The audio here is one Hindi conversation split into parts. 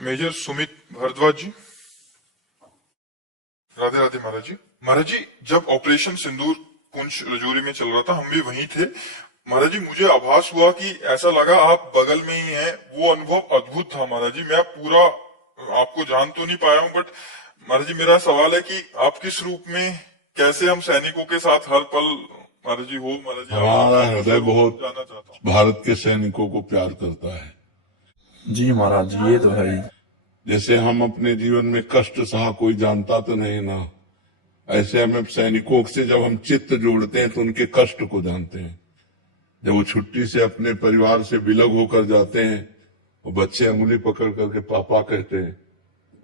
मेजर सुमित भारद्वाज जी। राधे राधे महाराज जी। महाराज जी, जब ऑपरेशन सिंदूर पुंछ रजौरी में चल रहा था, हम भी वहीं थे। महाराज जी, मुझे आभास हुआ कि ऐसा लगा आप बगल में ही हैं। वो अनुभव अद्भुत था महाराज जी। मैं पूरा आपको जान तो नहीं पाया हूँ, बट महाराज जी, मेरा सवाल है कि आप किस रूप में, कैसे हम सैनिकों के साथ हर पल महाराज जी हो। महाराज जी, हमारा आपको हृदय जरूर बहुत जानना चाहता हूँ। भारत के सैनिकों को प्यार करता है। जी महाराज जी, ये तो है ही। जैसे हम अपने जीवन में कष्ट सहा कोई जानता तो नहीं ना, ऐसे हमें सैनिकों से जब हम चित्त जोड़ते हैं तो उनके कष्ट को जानते हैं। जब वो छुट्टी से अपने परिवार से विलग होकर जाते हैं, वो बच्चे अंगुली पकड़ करके पापा कहते हैं,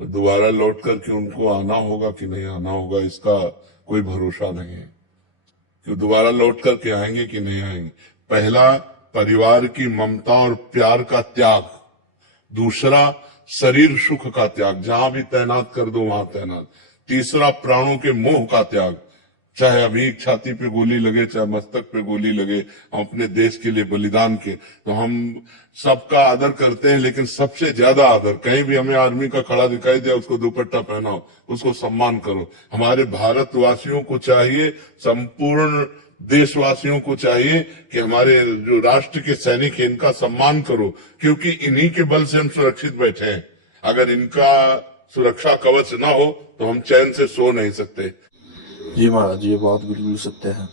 तो दोबारा लौट करके उनको आना होगा कि नहीं आना होगा, इसका कोई भरोसा नहीं है कि दोबारा लौट करके आएंगे कि नहीं आएंगे। पहला, परिवार की ममता और प्यार का त्याग। दूसरा, शरीर सुख का त्याग, जहां भी तैनात कर दो वहां तैनात। तीसरा, प्राणों के मोह का त्याग, चाहे अभी छाती पे गोली लगे, चाहे मस्तक पे गोली लगे, हम अपने देश के लिए बलिदान के। तो हम सबका आदर करते हैं, लेकिन सबसे ज्यादा आदर, कहीं भी हमें आर्मी का खड़ा दिखाई दे, उसको दुपट्टा पहनाओ, उसको सम्मान करो। हमारे भारतवासियों को चाहिए, संपूर्ण देशवासियों को चाहिए कि हमारे जो राष्ट्र के सैनिक हैं इनका सम्मान करो, क्योंकि इन्हीं के बल से हम सुरक्षित बैठे हैं। अगर इनका सुरक्षा कवच ना हो तो हम चैन से सो नहीं सकते। जी महाराज जी, ये बात बिल्कुल सत्य है।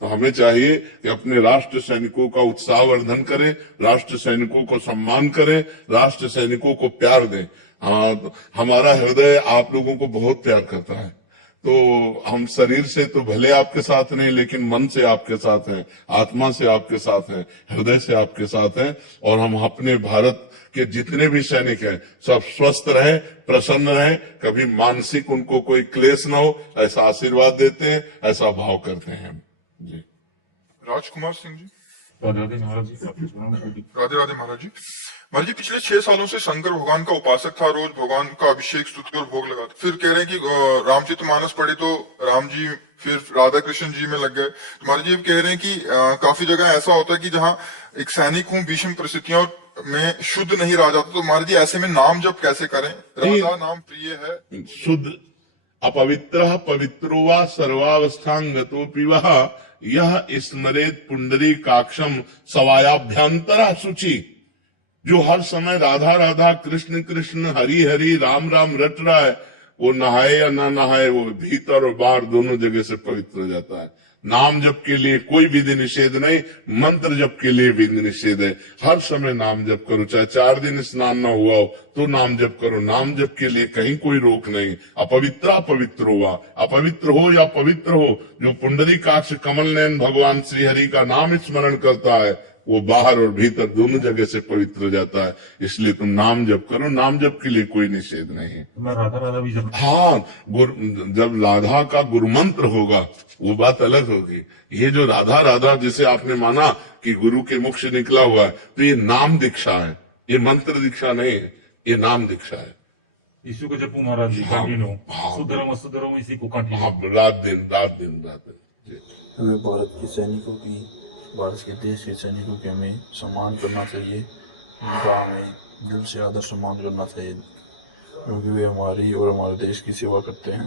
तो हमें चाहिए कि अपने राष्ट्र सैनिकों का उत्साहवर्धन करें, राष्ट्र सैनिकों को सम्मान करें, राष्ट्र सैनिकों को प्यार दें। हाँ, तो हमारा हृदय आप लोगों को बहुत प्यार करता है। तो हम शरीर से तो भले आपके साथ नहीं, लेकिन मन से आपके साथ हैं, आत्मा से आपके साथ हैं, हृदय से आपके साथ हैं। और हम अपने भारत के जितने भी सैनिक हैं सब स्वस्थ रहे, प्रसन्न रहे, कभी मानसिक उनको कोई क्लेश ना हो, ऐसा आशीर्वाद देते हैं, ऐसा भाव करते हैं हम जी। राजकुमार सिंह जी। राधे राधे महाराज जी। राधे राधे महाराज जी। महाराज जी, पिछले 6 सालों से शंकर भगवान का उपासक था। रोज भगवान का अभिषेक, स्तुति और भोग लगाता। फिर कह रहे हैं कि रामचरितमानस पढ़े तो राम जी फिर राधा कृष्ण जी में लग गए। तो महाराज जी कह रहे हैं कि काफी जगह ऐसा होता है कि जहाँ एक सैनिक हूँ, विषम परिस्थितियों में शुद्ध नहीं रह जाता। तो महाराज जी, ऐसे में नाम जप कैसे करें? राधा नाम प्रिय है। शुद्ध अपवित्र पवित्रो वा सर्वावस्थांगतोपि वः यह स्मरेत पुंडरी काक्षम सवायाभ्यंतरा शुचि। जो हर समय राधा राधा, कृष्ण कृष्ण, हरि हरि, राम राम रट रहा है, वो नहाए या ना नहाए, वो भीतर और बाहर दोनों जगह से पवित्र हो जाता है। नाम जप के लिए कोई विधि निषेध नहीं, मंत्र जप के लिए विधि निषेध है। हर समय नाम जप करो, चाहे 4 दिन स्नान ना हुआ हो तो नाम जप करो। नाम जप के लिए कहीं कोई रोक नहीं। अपवित्र पवित्र हुआ, अपवित्र हो या पवित्र हो, जो पुंडरीकाक्ष कमल नयन भगवान श्री हरि का नाम स्मरण करता है, वो बाहर और भीतर दोनों जगह से पवित्र हो जाता है। इसलिए तुम नाम जप करो, नाम जप के लिए कोई निषेध नहीं है। मैं राधा राधा भी जरूर। हाँ, जब राधा का गुरुमंत्र होगा वो बात अलग होगी। ये जो राधा राधा जिसे आपने माना कि गुरु के मुख से निकला हुआ है, तो ये नाम दीक्षा है, ये मंत्र दीक्षा नहीं है, ये नाम दीक्षा है। यीशु को जपू महाराज जी, हाँ, कंटिन्यू। हाँ, सुधरम इसी को कंटिन्यू। हाँ, रात दिन रात दिन रात दिन। हमें भारत के सैनिकों की, भारत के देश के सैनिकों की हमें सम्मान करना चाहिए। उनका हमें दिल से आदर सम्मान करना चाहिए, क्योंकि वे हमारी और हमारे देश की सेवा करते हैं।